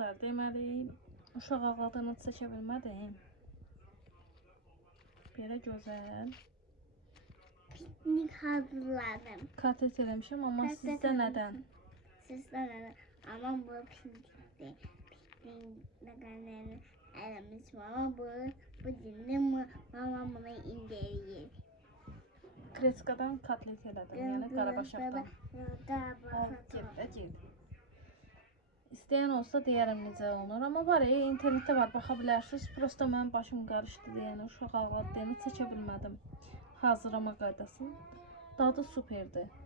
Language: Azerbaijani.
qızlar, deməli, uşaq ağladığını seçə bilmədim. Belə gözəl. Piknik hazırladım. Kotlet eləmişəm, amma sizdə nədən? Sizdə nədən? Amma bu piknikdir. Piknik nəqələrini eləmişim. Amma bu dinli mama bunu inceləyir. Kreskadan kotlet elədim, yəni qarabaşaqdan. Gel. İstəyən olsa deyərəm necə olunur. Amma var ya, internetdə var, baxa bilərsiniz. Prosta mənim başım qarışdı deyəni, uşaq ağladı deyəni seçə bilmədim hazırlama qaydasını. Dadı superdir.